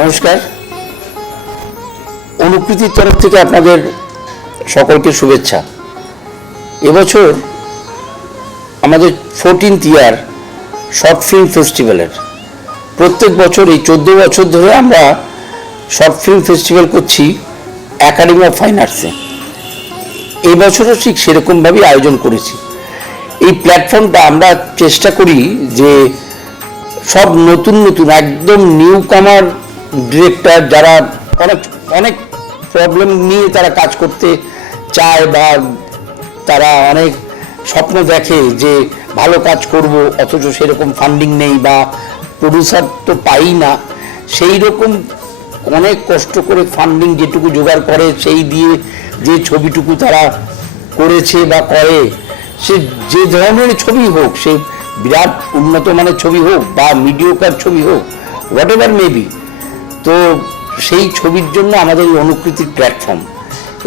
নমস্কার। অনুকৃতির তরফ থেকে আপনাদের সকলকে শুভেচ্ছা। এবছর আমাদের 14th ইয়ার শর্ট ফিল্ম ফেস্টিভ্যালের, প্রত্যেক বছর এই 14 বছর ধরে আমরা শর্ট ফিল্ম ফেস্টিভ্যাল করছি একাডেমি অফ ফাইন আর্টসে। এই বছরও ঠিক সেরকমভাবেই আয়োজন করেছি। এই প্ল্যাটফর্মটা আমরা চেষ্টা করি যে সব নতুন নতুন একদম নিউ কামার ডিরেক্টর যারা অনেক প্রবলেম নিয়ে তারা কাজ করতে চায় বা তারা অনেক স্বপ্ন দেখে যে ভালো কাজ করব, অথচ সেরকম ফান্ডিং নেই বা প্রডিউসার তো পাই না, সেই রকম অনেক কষ্ট করে ফান্ডিং যেটুকু জোগাড় করে সেই দিয়ে যে ছবিটুকু তারা করেছে বা করে, সে যে ধরনের ছবি হোক, সে বিরাট উন্নত মানের ছবি হোক বা মিডিওকার ছবি হোক, হোয়াট এভার মেবি, তো সেই ছবির জন্য আমাদের এই অনুকৃতির প্ল্যাটফর্ম।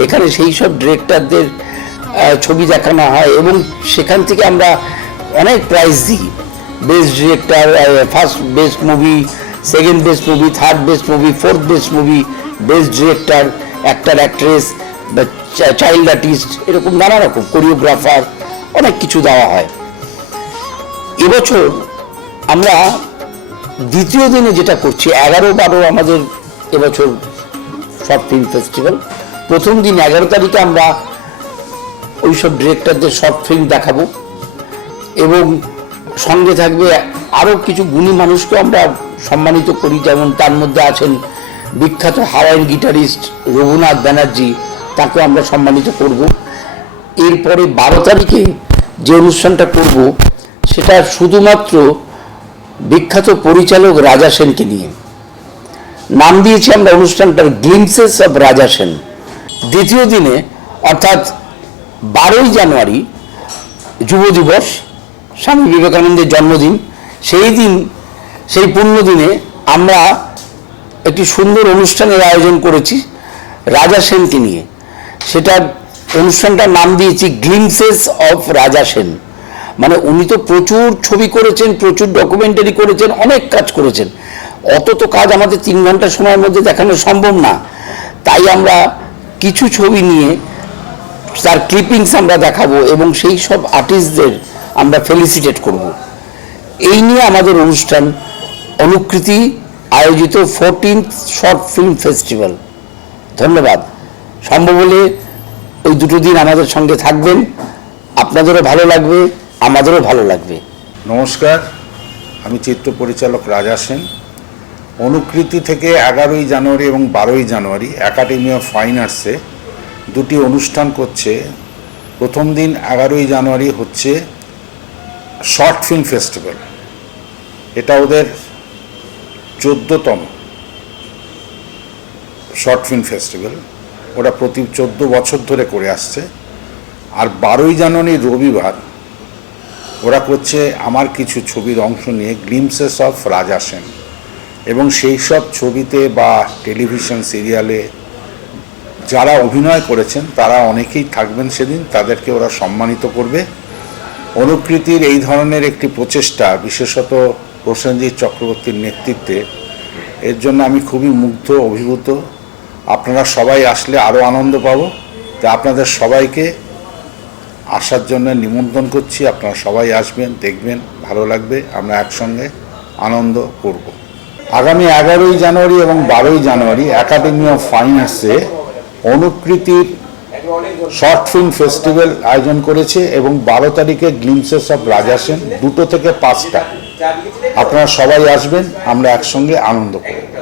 এখানে সেই সব ডিরেক্টরদের ছবি দেখানো হয় এবং সেখান থেকে আমরা অনেক প্রাইজ দিই। Best director, first best movie, second best movie, third best movie, fourth best movie, best director, actor actress, child artist, এরকম নানা রকম কোরিওগ্রাফার, অনেক কিছু দেওয়া হয়। এবছর আমরা দ্বিতীয় দিনে যেটা করছি, 11-12 আমাদের এবছর শর্ট ফিল্ম ফেস্টিভ্যাল। প্রথম দিন 11 তারিখে আমরা ওই সব ডিরেক্টরদের শর্ট ফিল্ম দেখাবো এবং সঙ্গে থাকবে আরও কিছু গুণী মানুষকে আমরা সম্মানিত করি, যেমন তার মধ্যে আছেন বিখ্যাত হাওয়াইন গিটারিস্ট রঘুনাথ ব্যানার্জি, তাকে আমরা সম্মানিত করব। এরপরে 12 তারিখে যে অনুষ্ঠানটা করব সেটা শুধুমাত্র বিখ্যাত পরিচালক রাজা সেনকে নিয়ে। নাম দিয়েছি আমরা অনুষ্ঠানটার গ্লিমসেস অফ রাজা সেন। দ্বিতীয় দিনে অর্থাৎ 12ই জানুয়ারি যুব দিবস, স্বামী বিবেকানন্দের জন্মদিন, সেই পূর্ণ দিনে আমরা একটি সুন্দর অনুষ্ঠানের আয়োজন করেছি রাজা সেনকে নিয়ে। সেটার অনুষ্ঠানটার নাম দিয়েছি গ্লিমসেস অফ রাজা সেন। মানে উনি তো প্রচুর ছবি করেছেন, প্রচুর ডকুমেন্টারি করেছেন, অনেক কাজ করেছেন। অত তো কাজ আমাদের 3 ঘন্টা সময়ের মধ্যে দেখানো সম্ভব না, তাই আমরা কিছু ছবি নিয়ে তার ক্লিপিংস আমরা দেখাবো এবং সেই সব আর্টিস্টদের আমরা ফেলিসিটেট করব। এই নিয়ে আমাদের অনুষ্ঠান অনুকৃতি আয়োজিত 14th শর্ট ফিল্ম ফেস্টিভ্যাল। ধন্যবাদ। সম্ভব হলে ওই দুটো দিন আমাদের সঙ্গে থাকবেন, আপনাদেরও ভালো লাগবে, আমাদেরও ভালো লাগবে। নমস্কার, আমি চিত্র পরিচালক রাজা সেন। অনুকৃতি থেকে 11ই জানুয়ারি এবং 12ই জানুয়ারি একাডেমি অফ ফাইন আর্টসে দুটি অনুষ্ঠান করছে। প্রথম দিন 11ই জানুয়ারি হচ্ছে শর্ট ফিল্ম ফেস্টিভ্যাল, এটা ওদের 14তম শর্ট ফিল্ম ফেস্টিভ্যাল, ওরা প্রতি 14 বছর ধরে করে আসছে। আর 12ই জানুয়ারি রবিবার ওরা করছে আমার কিছু ছবির অংশ নিয়ে গ্লিমসেস অফ রাজা সেন, এবং সেই সব ছবিতে বা টেলিভিশন সিরিয়ালে যারা অভিনয় করেছেন তারা অনেকেই থাকবেন সেদিন, তাদেরকে ওরা সম্মানিত করবে। অনুকৃতির এই ধরনের একটি প্রচেষ্টা, বিশেষত প্রসেনজিৎ চক্রবর্তীর নেতৃত্বে, এর জন্য আমি খুবই মুগ্ধ, অভিভূত। আপনারা সবাই আসলে আরও আনন্দ পাব, তাই আপনাদের সবাইকে আসার জন্য নিমন্ত্রণ করছি। আপনারা সবাই আসবেন, দেখবেন, ভালো লাগবে, আমরা একসঙ্গে আনন্দ করব। আগামী 11ই জানুয়ারি এবং 12ই জানুয়ারি একাডেমি অফ ফাইন আর্টসে অনুকৃতির শর্ট ফিল্ম ফেস্টিভ্যাল আয়োজন করেছে এবং 12 তারিখে গ্লিমসেস অফ রাজা সেন 2টো থেকে 5টা। আপনারা সবাই আসবেন, আমরা একসঙ্গে আনন্দ করব।